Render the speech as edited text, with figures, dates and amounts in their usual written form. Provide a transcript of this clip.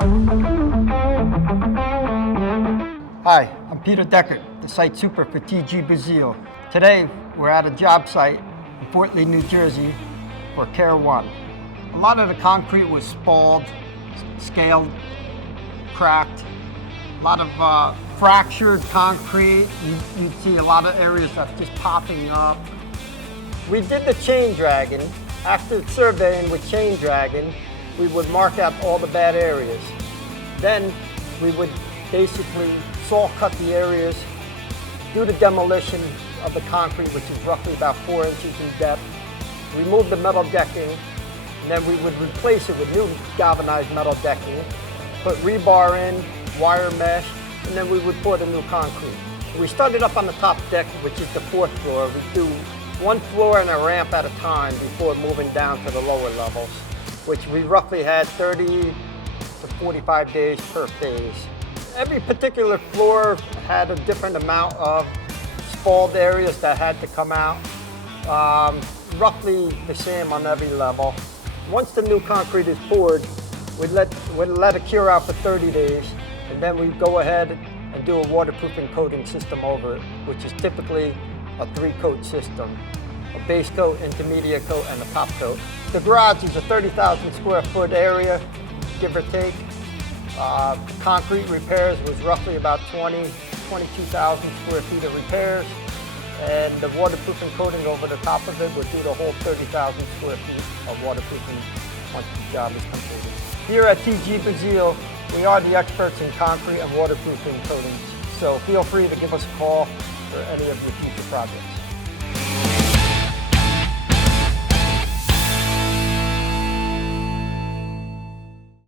Hi, I'm Peter Deckert, the site super for TG Basile. Today, we're at a job site in Fort Lee, New Jersey for CareOne. A lot of the concrete was spalled, scaled, cracked, a lot of fractured concrete. You'd see a lot of areas that's just popping up. We did the chain dragging. After surveying with chain dragging, we would mark out all the bad areas. Then we would basically saw cut the areas, do the demolition of the concrete, which is roughly about 4 inches in depth, remove the metal decking, and then we would replace it with new galvanized metal decking, put rebar in, wire mesh, and then we would pour the new concrete. We started up on the top deck, which is the 4th floor. We do 1 floor and a ramp at a time before moving down to the lower levels, which we roughly had 30 to 45 days per phase. Every particular floor had a different amount of spalled areas that had to come out, roughly the same on every level. Once the new concrete is poured, we'd let it cure out for 30 days, and then we'd go ahead and do a waterproofing coating system over it, which is typically a 3-coat system: a base coat, intermediate coat, and a top coat. The garage is a 30,000 square foot area, give or take. Concrete repairs was roughly about 22,000 square feet of repairs, and the waterproofing coating over the top of it would do the whole 30,000 square feet of waterproofing once the job is completed. Here at TG Basile, we are the experts in concrete and waterproofing coatings, so feel free to give us a call for any of your future projects.